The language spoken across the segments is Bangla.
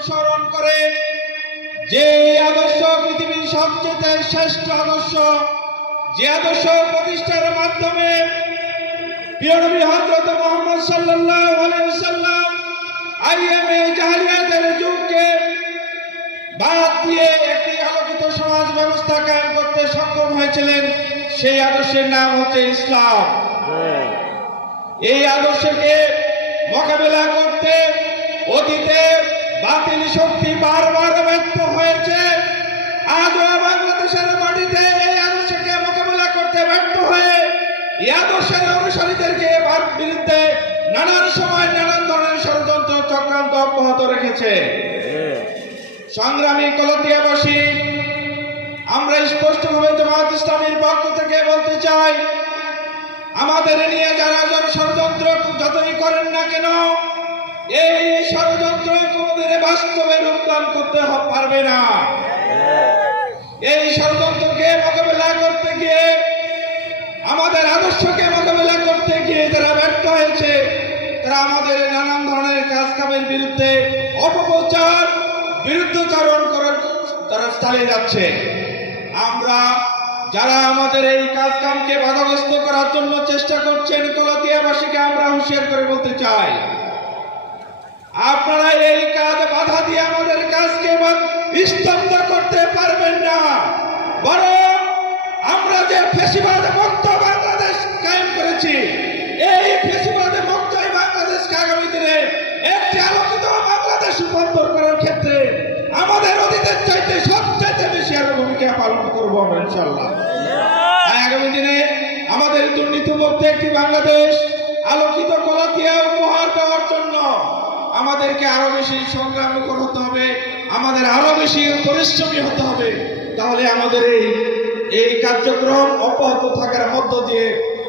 অনুসরণ করে। যে আদর্শ পৃথিবীর সবচেয়ে শ্রেষ্ঠ আদর্শ যে আদর্শ প্রতিষ্ঠার মাধ্যমে প্রিয়নবী মুহাম্মদ সাল্লাল্লাহু আলাইহি সাল্লাম আইএমএ জাহেলিয়াতের যুগকে বাদ দিয়ে একটি আলোকিত সমাজ ব্যবস্থা কায়েম করতে সক্ষম হয়েছিলেন সেই আদর্শের নাম হচ্ছে ইসলাম। এই আদর্শকে মোকাবেলা করতে অতীতে বাতিল শক্তি বারবার ব্যক্ত হয়েছে। আজও বাংলাদেশের মাটিতে এই আদর্শকে মোকাবেলা করতে ব্যর্থ হয়ে এই আদর্শের অনুসারীদেরকে বিরুদ্ধে নানান সময় নানান ধরনের ষড়যন্ত্র চক্রান্ত অব্যাহত রেখেছে। সংগ্রামী কলতিয়াবাসী আমরা স্পষ্টভাবে জামাত ইসলামীর পক্ষ থেকে বলতে চাই, আমাদের নিয়ে যারা যারা ষড়যন্ত্র যতই করেন না কেন এই ষড়যন্ত্র কোনোদিনে বাস্তবে রূপদান করতে পারবে না। এই ষড়যন্ত্রকে মোকাবেলা করতে গিয়ে, আমাদের আদর্শকে মোকাবেলা করতে গিয়ে যারা ব্যর্থ হয়েছে, তারা আমাদের নানান ধরনের কাজ কামের বিরুদ্ধে অপপ্রচার, বিরুদ্ধচারণ করার তারা চালিয়ে যাচ্ছে। আমরা যারা আমাদের এই কাজ কামকে বাধাগ্রস্ত করার জন্য চেষ্টা করছেন, কলতিয়াবাসীকে আমরা হুঁশিয়ার করে বলতে চাই। আপনারা এই কাজ বাধা দিয়ে আমাদের কাজকে স্তব্ধ করতে পারবেন না। বরং আমরা যে ফেসিবাদ মুক্ত বাংলাদেশ কায়েম করেছি, এই ফেসিবাদ মুক্ত এই বাংলাদেশকে আগামী দিনে একটি আলোকিত বাংলাদেশ রূপান্তর করার ক্ষেত্রে আমাদের অতীতের চাইতে সবচাইতে বেশি আরও ভূমিকা পালন করব আমরা ইনশাল্লাহ আগামী দিনে আমাদের দুর্নীতি মুক্ত একটি বাংলাদেশ আমাদেরকে আরও বেশি সংগ্রামী হতে হবে, আমাদের আরও বেশি পরিশ্রমী হতে হবে। তাহলে আমাদের এই এই কার্যক্রম অব্যাহত থাকার মধ্য দিয়ে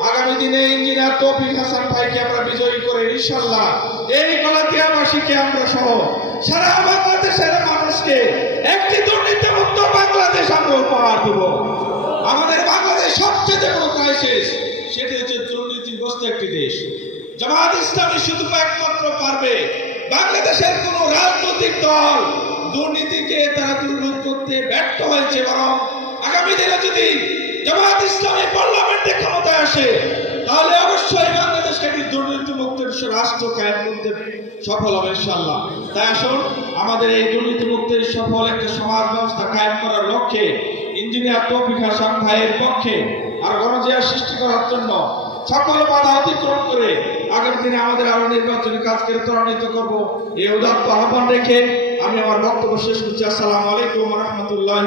আগামী দিনে ইঞ্জিনিয়ার তৌফিক হাসান ভাইকে আমরা বিজয়ী করে ইনশাল্লাহ এই কলাতিয়াবাসীকে আমরা সহ সারা বাংলাদেশের মানুষকে একটি দুর্নীতি দুর্নীতিমুক্ত বাংলাদেশ আমরা উপহার দেবো। আমাদের বাংলাদেশ সবচেয়ে বড় ক্রাইসিস সেটি হচ্ছে দুর্নীতিগ্রস্ত একটি দেশ। জামাত ইসলামী শুধু একমাত্র পারবে বাংলাদেশের কোন রাজনৈতিক দল দুর্নীতিকে তারা দূর করতে ব্যর্থ হয়েছে, বরং আগামী দিনে যদি জামাত ইসলামী পার্লামেন্টে ক্ষমতায় আসে, তাহলে অবশ্যই বাংলাদেশকে একটি দুর্নীতি মুক্ত রাষ্ট্র কায়েম করতে সফল হবে ইনশাল্লাহ তাই আসুন, আমাদের এই দুর্নীতি মুক্তের সফল একটা সমাজ ব্যবস্থা কায়েম করার লক্ষ্যে ইঞ্জিনিয়ার তৌফিক হাসান ভাইয়ের পক্ষে আর গণজিয়া সৃষ্টি করার জন্য সকল বাধা অতিক্রম করে আগামী দিনে আমাদের আরও নির্বাচনী কাজকে ত্বরান্বিত করব। এই উদাত্ত আহ্বান রেখে আমি আমার বক্তব্য শেষ করছি। আসসালামু আলাইকুম রহমতুল্লাহ